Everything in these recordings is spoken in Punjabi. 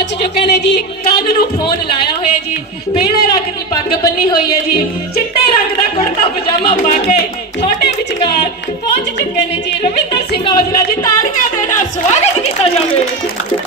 ਪਹੁੰਚ ਚੁੱਕੇ ਨੇ ਜੀ। ਕੰਨ ਨੂੰ ਫੋਨ ਲਾਇਆ ਹੋਇਆ ਜੀ। ਪੀਲੇ ਰੰਗ ਦੀ ਪੱਗ ਬੰਨੀ ਹੋਈ ਹੈ ਜੀ। ਚਿੱਟੇ ਰੰਗ ਦਾ ਕੁੜਤਾ, ਪਜਾਮਾ ਪਾ ਕੇ ਤੁਹਾਡੇ ਵਿਚਕਾਰ ਪਹੁੰਚ ਚੁੱਕੇ ਨੇ ਜੀ। ਰਵਿੰਦਰ ਸਿੰਘ ਔਜਲਾ ਜੀ, ਤਾੜੀਆਂ ਦੇ ਨਾਲ ਸਵਾਗਤ ਕੀਤਾ ਜਾਵੇ।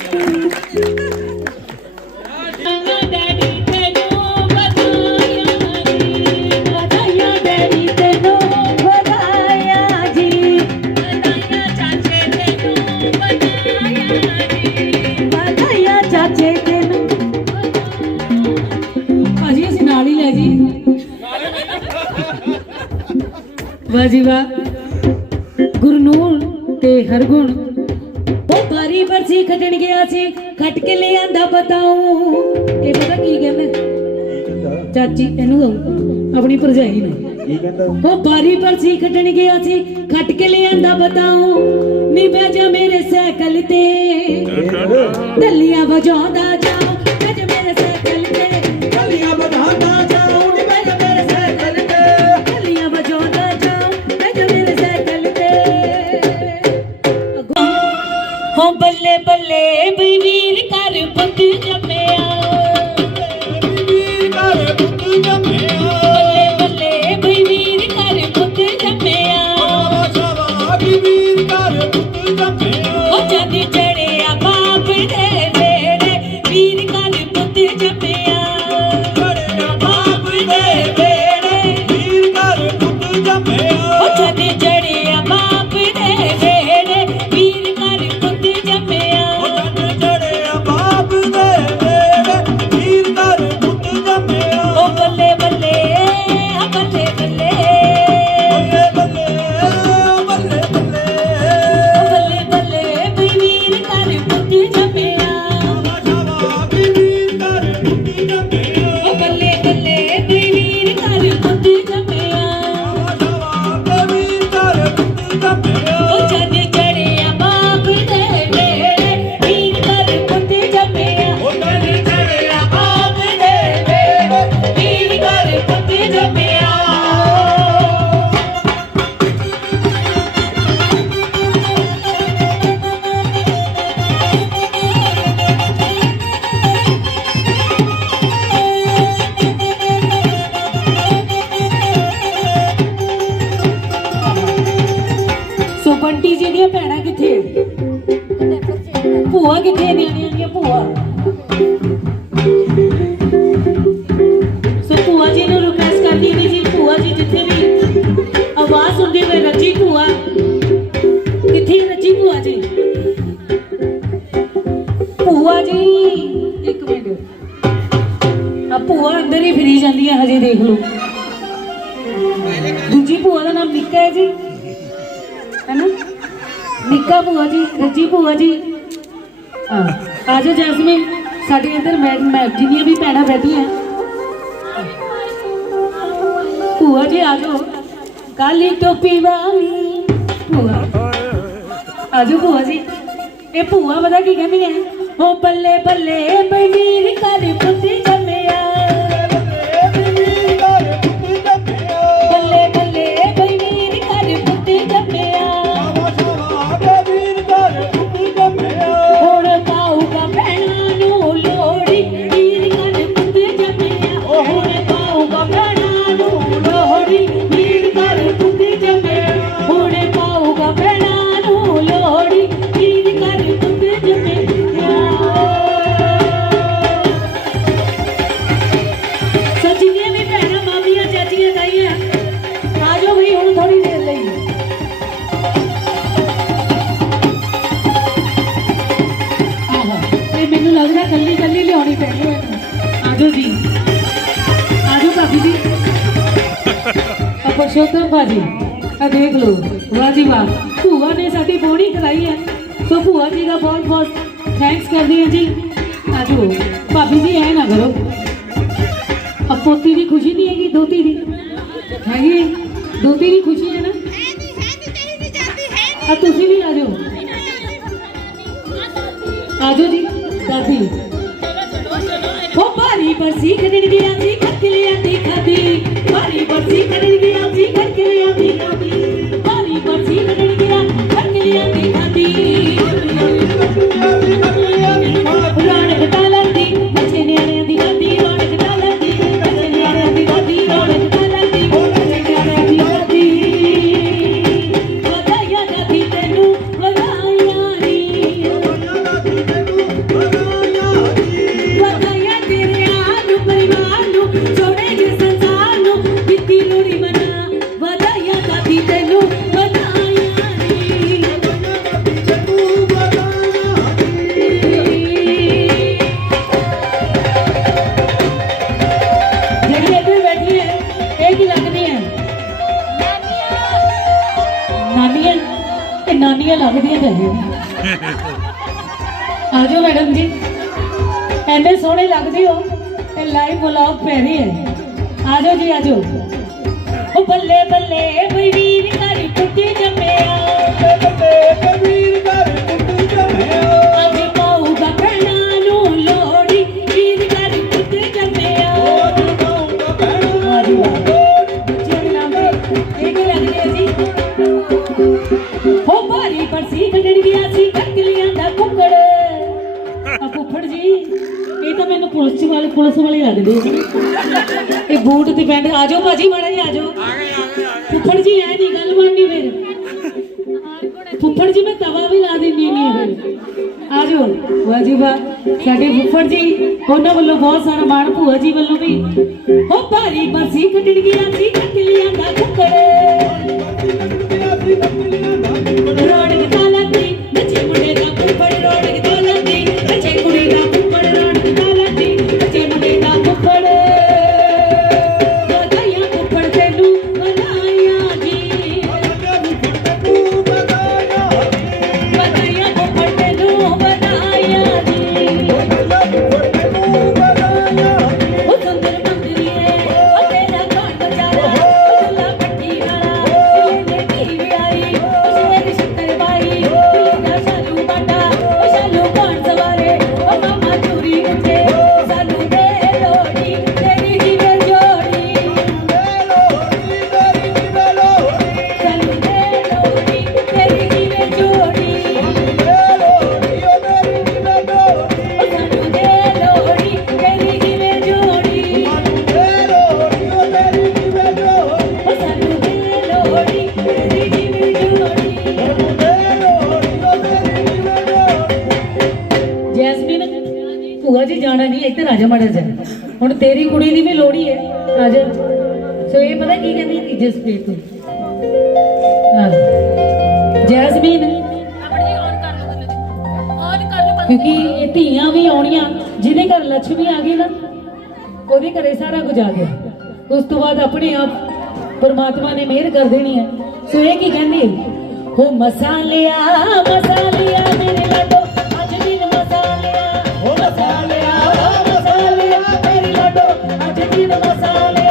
ਵਾਹ ਜੀ ਵਾਹ ਗੁਰਨੂਰ ਤੇ ਹਰਗੁਣ। ਉਹ ਬਾਰੀ ਬਰਸੀ ਖਟਣ ਗਿਆ ਸੀ ਖਟ ਕੇ ਲੈ ਆਂਦਾ ਬਤਾਉ ਇਹ ਪਤਾ ਕੀ ਕਹਿੰਦਾ? ਚਾਚੀ ਇਹਨੂੰ ਦਊ ਆਪਣੀ ਭਰਜਾਈ ਨੂੰ। ਕੀ ਕਹਿੰਦਾ? ਉਹ ਬਾਰੀ ਬਰਸੀ ਖਟਣ ਗਿਆ ਸੀ ਖਟ ਕੇ ਲੈ ਆਂਦਾ ਬਤਾਉ ਨੀ ਬਹਿ ਜਾ ਮੇਰੇ ਸਾਈਕਲ ਤੇ। ਢੱਲੀਆਂ ਵਜਾਉਂਦਾ ਜਾਉ Baby ਨਿੱਕਾ ਭੂਆ ਜੀ ਰੱਜੀ ਭੂਆ ਜੀ ਹਾਂ ਆਜੋ ਜੈਸਮੀਨ ਸਾਡੇ ਅੰਦਰ ਮੈਡਮ ਮੈਮ ਜਿੰਨੀਆਂ ਵੀ ਭੈਣਾਂ ਬੈਠੀਆਂ ਭੂਆ ਜੀ ਆਜੋ ਕਾਲੀ ਟੋਪੀ ਵਾਲੀ ਭੂਆ ਆਜੋ ਭੂਆ ਜੀ ਇਹ ਭੂਆ ਪਤਾ ਕੀ ਕਹਿੰਦੀ ਹੈ ਹੋ ਬੱਲੇ ਬੱਲੇ ਬਵੀਰ ਕਰ ਪੁੱਤ ਪਰਸ਼ੋਤਮ ਭਾਜੀ ਆ ਦੇਖ ਲਓ ਵਾਹ ਜੀ ਵਾਹ ਭੂਆ ਨੇ ਸਾਡੀ ਬੋਣੀ ਕਰਾਈ ਹੈ ਸੋ ਭੂਆ ਜੀ ਦਾ ਬਹੁਤ ਬਹੁਤ ਥੈਂਕਸ ਕਰਦੀ ਹਾਂ ਜੀ ਆਜੋ ਭਾਬੀ ਜੀ ਐ ਨਾ ਕਰੋ ਆ ਪੋਤੀ ਦੀ ਖੁਸ਼ੀ ਨਹੀਂ ਹੈਗੀ ਦੋਤੀ ਦੀ ਹੈਗੀ ਦੋਤੀ ਦੀ ਖੁਸ਼ੀ ਹੈ ਨਾ ਆ ਤੁਸੀਂ ਵੀ ਆ ਜਾਓ ਆਜੋ ਜੀ ਦਾਦੀ ਹੋ ਬਰਸੀ ਖੜਨ ਗਿਆ ਸੀ ਖੱਟ ਲਿਆ ਦੀ ਖਾਦੀ। ਭਾਰੀ ਬਰਸੀ ਖੜਨ ਗਿਆ ਸੀ ਖੱਟ ਲਿਆ ਦੀ ਖਾਦੀ। ਭਾਰੀ ਖੱਟ ਲਿਆ ਦੀ ਖਾਦੀ। ਤਾਲਾ ਠੰਡੀਆਂ ਲੱਗਦੀਆਂ ਆ ਜਾਓ ਮੈਡਮ ਜੀ। ਐਨੇ ਸੋਹਣੇ ਲੱਗਦੇ ਹੋ ਤੇ ਲਾਈਵ ਵਲੌਗ ਪੈ ਰਹੀ ਹੈ। ਆ ਜਾਓ ਜੀ ਆਜੋ। ਉਹ ਬੱਲੇ ਬੱਲੇ ਬਈ ਵੀਰ ਘਰ ਪੁੱਤੀ ਜੰਮਿਆ। ਬੱਲੇ ਬੱਲੇ ਬਈ ਵੀਰ ਘਰ ਪੁਲਿਸ ਵਾਲੇ ਪੁਲਿਸ ਵਾਲੇ ਲੱਗਦੇ ਇਹ ਬੂਟ ਤੇ ਪੈਂਟ ਆ ਜਾਓ ਭਾਜੀ ਮਾੜਾ ਜੀ ਆ ਜਾਓ। ਫੁੱਫੜ ਜੀ ਐ ਨਹੀਂ ਗੱਲ ਬਣਨੀ ਫਿਰ। ਫੁੱਫੜ ਜੀ ਮੈਂ ਤਵਾ ਵੀ ਲਾ ਦਿੰਦੀ ਨਹੀਂ ਫਿਰ। ਆ ਜਾਓ। ਵਾਹ ਜੀ ਵਾਹ। ਸਾਡੇ ਫੁੱਫੜ ਜੀ ਉਹਨਾਂ ਵੱਲੋਂ ਬਹੁਤ ਸਾਰਾ ਮਾਣ ਭੂਆ ਜੀ ਵੱਲੋਂ ਵੀ। ਉਹ ਭਾਰੀ ਬਰਸੀ ਕੱਢਣ ਗਿਆ ਸੀ। ਕਿਉਂਕਿ ਇਹ ਧੀਆਂ ਵੀ ਆਉਣੀਆਂ, ਜਿਹਦੇ ਘਰ ਲక్ష్ਮੀ ਆ ਗਈ ਨਾ, ਉਹਦੇ ਘਰੇ ਸਾਰਾ ਕੁਝ ਆ ਗਿਆ। ਉਸ ਤੋਂ ਬਾਅਦ ਆਪਣੇ ਆਪ ਪਰਮਾਤਮਾ ਨੇ ਮਿਹਰ ਕਰ ਦੇਣੀ ਹੈ। ਸੋ ਇਹ ਕੀ ਕਹਿੰਦੀ ਹੋ ਮਸਾਲਿਆ ਮਸਾਲਿਆ ਮੇਰੇ ਲਾਡੋ, ਅੱਜ ਦਿਨ ਮਸਾਲਿਆ। ਹੋ ਮਸਾਲਿਆ ਮਸਾਲਿਆ ਮੇਰੇ ਲਾਡੋ, ਅੱਜ ਦਿਨ ਮਸਾਲਿਆ।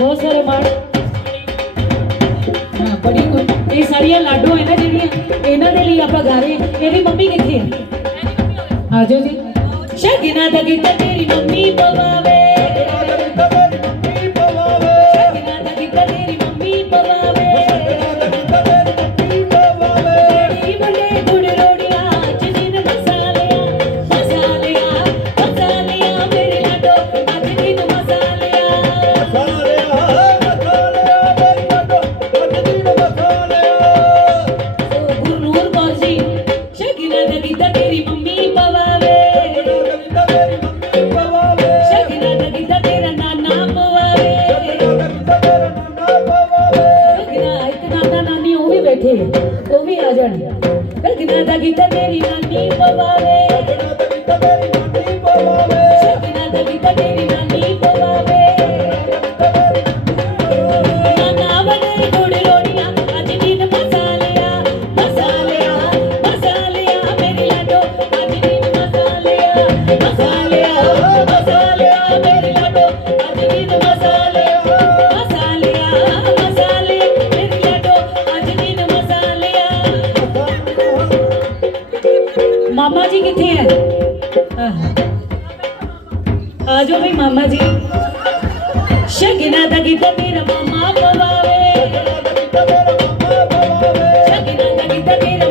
ਬਹੁਤ ਸਾਰੇ ਮਾਣ। ਹਾਂ ਬੜੀ ਗੁੱਡ ਇਹ ਸਾਰੀਆਂ ਲਾਡੂ ਹੈ ਨਾ ਜਿਹੜੀਆਂ ਇਹਨਾਂ ਦੇ ਲਈ ਆਪਾਂ ਗਾ ਰਹੇ ਹਾਂ। ਇਹਦੀ ਮੰਮੀ ਕਿੱਥੇ ਹੈ? ਆ ਜੀ। ਸ਼ਗਿਨਾ ਦਾ ਗੀਤ ਤੇਰੀ ਮੰਮੀ ਬਵਾਵੇ ਖੇਡ ਉਹ ਵੀ ਆ ਜਾਣ। ਵੇ ਗਿੱਧਾ ਦਾ ਗਿੱਧਾ ਤੇਰੀ ਨਾਨੀ ਪਵਾਵੇ। ਸ਼ਗਨਾ ਦਾ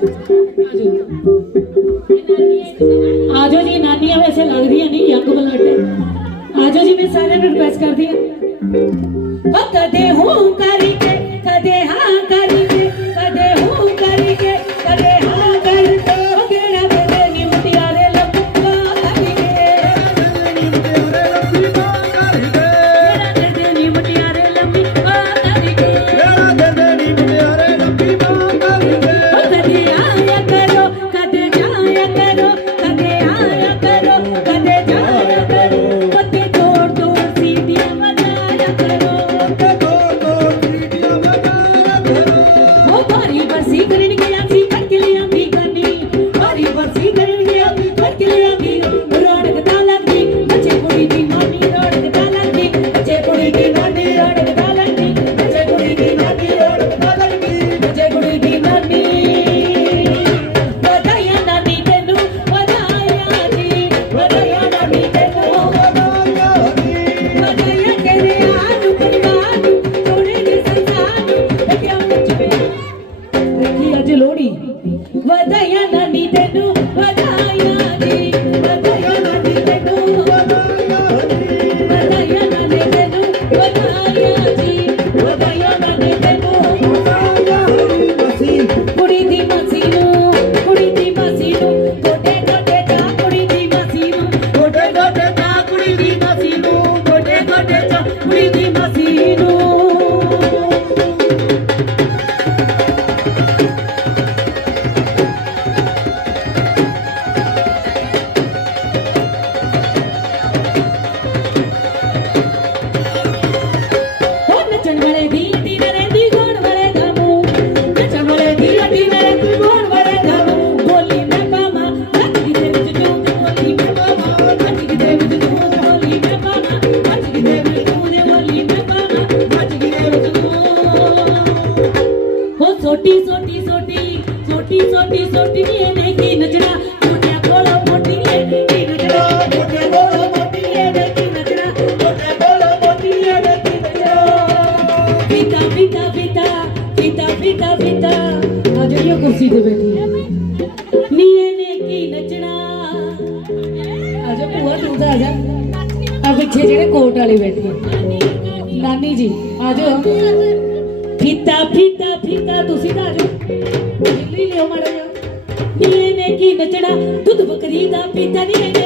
ਦਿਓ వదయన నిదను tudo vou querida, pintarinha.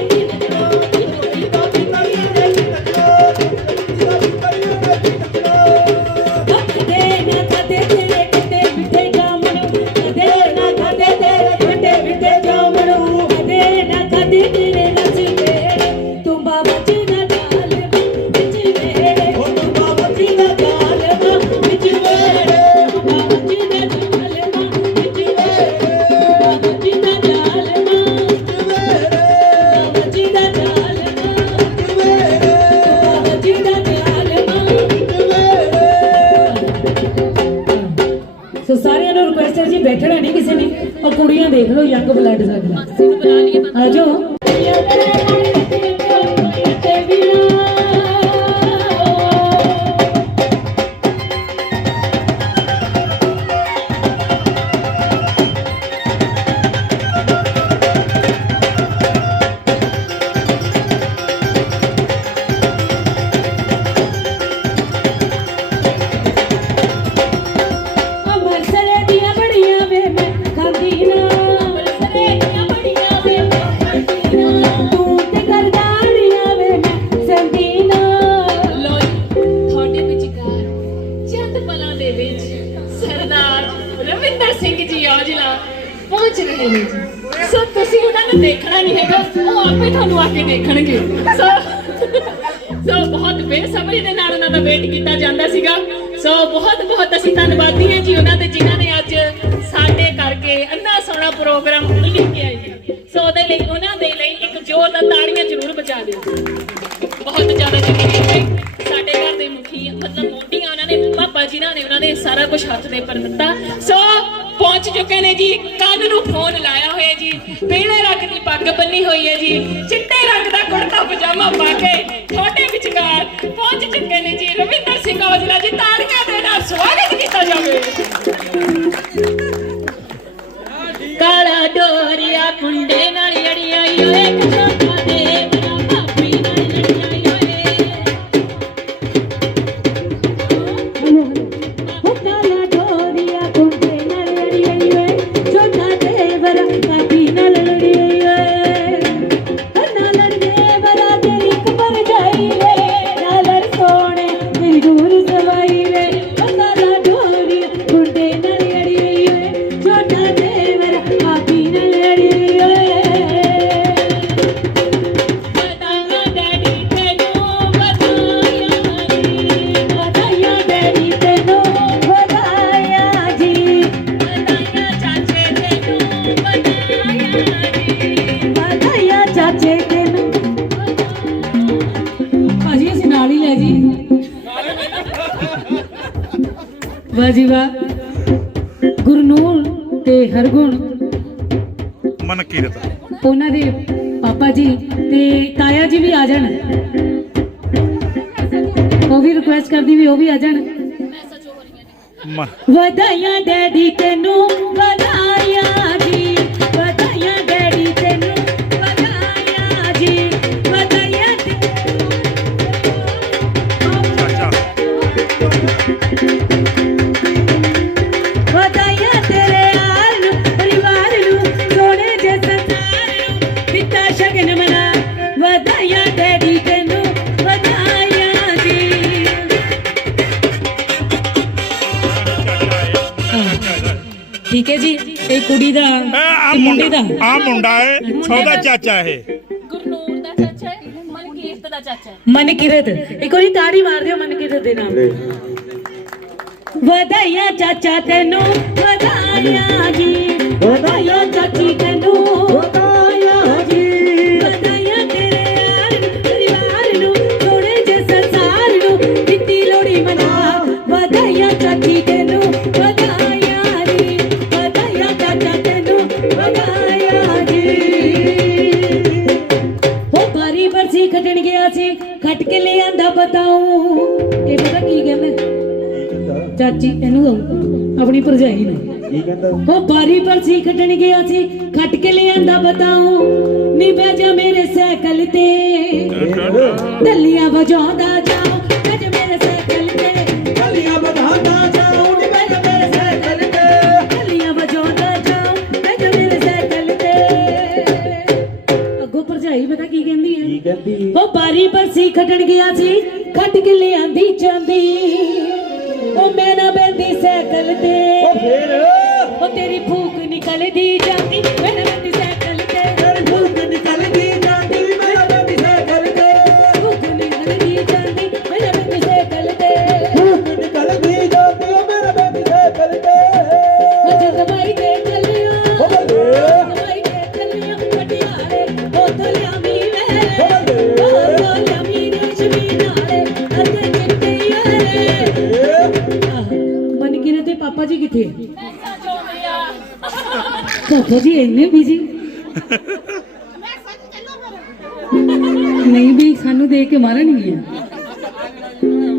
ਬੇਸਬਰੀ ਦੇ ਨਾਲ ਉਹਨਾਂ ਦਾ ਵੇਟ ਕੀਤਾ ਜਾਂਦਾ ਸੀਗਾ। ਸੋ ਬਹੁਤ ਬਹੁਤ ਅਸੀਂ ਧੰਨਵਾਦੀ ਹਾਂ ਜੀ ਉਹਨਾਂ ਦੇ, ਜਿਨ੍ਹਾਂ ਨੇ ਅੱਜ ਸਾਡੇ ਕਰਕੇ ਇੰਨਾ ਸੋਹਣਾ ਪ੍ਰੋਗਰਾਮ ਲਿਖ ਜੀ। ਸੋ ਉਹਦੇ ਲਈ, ਉਹਨਾਂ ਦੇ ਲਈ ਇੱਕ ਜ਼ੋਰ ਦਾ ਤਾੜੀਆਂ ਜ਼ਰੂਰ ਬਜਾ ਦਿਓ। ਬਹੁਤ ਜ਼ਿਆਦਾ ਜ਼ਰੂਰੀ ਸਾਡੇ ਘਰ ਦੇ ਮੁਖੀ, ਮਤਲਬ ਮੋਢੀਆਂ ਉਹਨਾਂ ਨੇ, ਪਾਪਾ ਜੀ ਨੇ ਉਹਨਾਂ ਨੇ ਸਾਰਾ ਕੁਝ ਹੱਥ ਦੇ ਪਰ ਦਿੱਤਾ। ਸੋ ਪਹੁੰਚ ਚੁੱਕੇ ਨੇ ਜੀ। ਕੰਨ ਨੂੰ ਫੋਨ ਲਾਇਆ ਹੋਇਆ ਜੀ। ਪੀਲੇ ਰੰਗ ਦੀ ਪੱਗ ਬੰਨੀ ਹੋਈ ਹੈ ਜੀ। ਚਿੱਟੇ ਰੰਗ ਦਾ ਕੁੜਤਾ, ਪਜਾਮਾ ਪਾ ਕੇ ਤੁਹਾਡੇ ਵਿਚਕਾਰ ਪਹੁੰਚ ਚੁੱਕੇ ਨੇ ਜੀ। ਰਵਿੰਦਰ ਸਿੰਘ ਔਜਲਾ ਜੀ, ਤਾੜੀਆਂ ਦੇ ਨਾਲ ਸਵਾਗਤ ਕੀਤਾ ਜਾਵੇ। ਕਾਲਾ ਡੋਰੀਆ, ਕੁੰਡੇ ਨਾਲ ਅੜੀ ਓਏ ਕਚੋਕਾ ਦੇ ਗੁਰਨੂਰ ਤੇ ਹਰਗੁਣ। ਮਨ ਕੀਰਤ ਉਹਨਾਂ ਦੇ ਪਾਪਾ ਜੀ ਤੇ ਤਾਇਆ ਜੀ ਵੀ ਆ ਜਾਣ। ਉਹ ਵੀ ਰਿਕੁਐਸਟ ਕਰਦੀ ਵੀ ਉਹ ਵੀ ਆ ਜਾਣ। ਵਧਾਈਆਂ ਡੈਡੀ ਤੈਨੂੰ ਕੁੜੀ ਦਾ ਆ ਮੁੰਡੇ ਦਾ। ਆ ਮੁੰਡਾ ਹੈ ਛੋਦਾ ਚਾਚਾ ਇਹ। ਗੁਰਨੂਰ ਦਾ ਚਾਚਾ ਹੈ ਮਨਕੀਰਤ ਦਾ ਚਾਚਾ ਹੈ। ਮਨਕਿਰਤ ਇੱਕ ਵਾਰੀ ਤਾੜੀ ਮਾਰ ਦਿਓ ਮਨਕਿਰਤ ਦੇ ਨਾਮ ਵਧਾਈਆਂ ਚਾਚਾ ਤੈਨੂੰ ਵਧਾਈਆਂ ਜੀ ਵਧਾਈਆਂ ਚਾਚੀ ਤੈਨੂੰ। ਚਾਚੀ ਇਹਨੂੰ ਕਹੋ, ਆਪਣੀ ਭਰਜਾਈ ਨੂੰ। ਕੀ ਕਹਿੰਦਾ ਉਹ? ਬਾਰੀ ਬਰਸੀ ਖੱਟਣ ਗਿਆ ਸੀ ਖੱਟ ਕੇ ਲੈ ਆਂਦਾ ਬਤਾਉ। ਨੀ ਬਹਿ ਜਾ ਮੇਰੇ ਸਾਈਕਲ ਤੇ। ਢੱਲੀਆਂ ਵਜਾਉਂਦਾ ਜਾਉ ਅੱਜ ਮੇਰੇ ਸਾਈਕਲ ਤੇ। ਗਲੀਆਂ ਵਧਾਉਂਦਾ ਜਾਉਂ ਨੀ ਮੈਂ ਮੇਰੇ ਸਾਈਕਲ ਤੇ। ਢੱਲੀਆਂ ਵਜਾਉਂਦਾ ਜਾਉ ਅੱਜ ਮੇਰੇ ਸਾਈਕਲ ਤੇ। ਅੱਗੋਂ ਭਰਜਾਈ ਪਤਾ ਕੀ ਕਹਿੰਦੀ ਹੈ? ਕੀ ਕਹਿੰਦੀ? ਉਹ ਬਾਰੀ ਬਰਸੀ ਖੱਟਣ ਗਿਆ ਸੀ ਖੱਟ ਕੇ ਲਿਆਂਦੀ ਜਾਂਦੀ। ਨਾ ਬੈਠੀ ਸਾਈਕਲ ਕਿੱਥੇ ਪਾਪਾ ਜੀ ਇੰਨੇ ਬਿਜ਼ੀ ਨਹੀਂ ਵੀ ਸਾਨੂੰ ਦੇਖ ਕੇ ਮਾਰਨਗੀਆਂ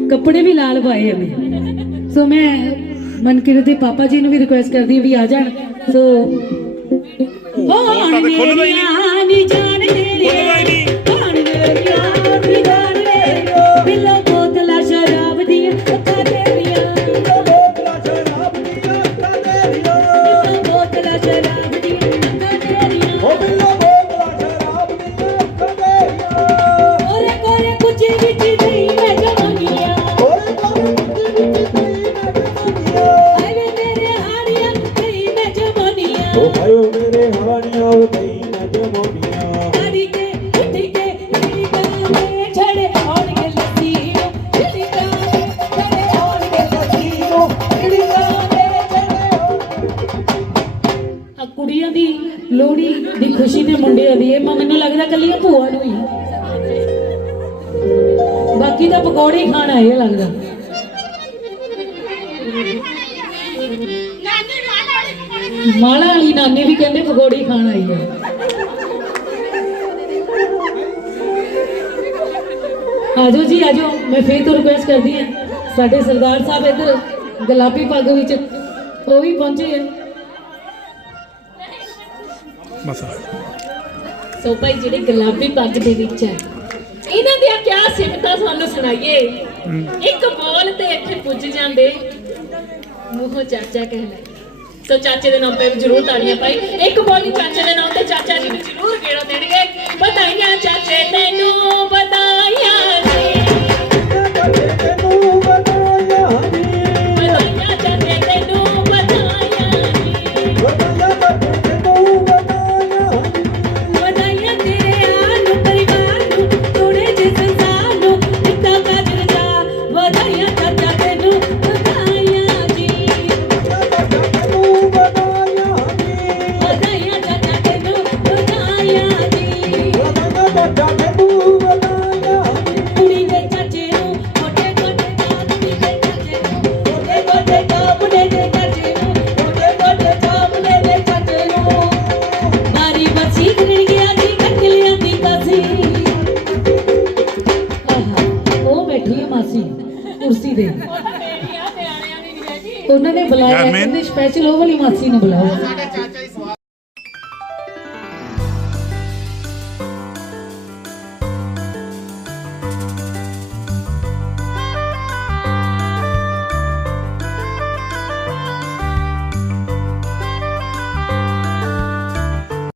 ਕੱਪੜੇ ਵੀ ਲਾਲ ਪਾਏ ਹਮੇ ਸੋ ਮੈਂ ਮਨਕਿਰ ਦੇ ਪਾਪਾ ਜੀ ਨੂੰ ਵੀ ਰਿਕੁਐਸਟ ਕਰਦੀ ਵੀ ਆ ਜਾਣ ਸੋ ਹੋ ਤਾਂ ਖੁੱਲ੍ਹਦਾ ਹੀ ਨਹੀਂ। ਮੇਰੀਆਂ ਸਾਡੇ ਸਰਦਾਰ ਸਾਹਿਬ ਇੱਧਰ ਗੁਲਾਬੀ ਪੱਗ ਵਿੱਚ ਉਹ ਵੀ ਪਹੁੰਚੇ ਹੈ ਬਸ ਸੋ ਭਾਈ ਜਿਹੜੇ ਗੁਲਾਬੀ ਪੱਗ ਦੇ ਵਿੱਚ ਹੈ ਇਹਨਾਂ ਦੀਆਂ ਕਿਆ ਸਿਫਤਾਂ ਸਾਨੂੰ ਸੁਣਾਈਏ? ਇੱਕ ਬੋਲ ਤੇ ਇੱਥੇ ਪੁੱਜ ਜਾਂਦੇ। ਮੂੰਹੋਂ ਚਾਚਾ ਕਹਿਲਾਏ ਸੋ ਚਾਚੇ ਦੇ ਨਾਮ ਤੇ ਜ਼ਰੂਰ ਤਾੜੀਆਂ ਪਾਈ। ਇੱਕ ਬੋਲੀ ਚਾਚੇ ਦੇ ਨਾਮ ਤੇ ਚਾਚਾ ਜੀ ਨੂੰ ਜ਼ਰੂਰ ਗੇੜਾ ਦੇਣਗੇ। ਵਧਾਈਆਂ ਚਾਚੇ ਤੈਨੂੰ ਵਧਾਈਆਂ।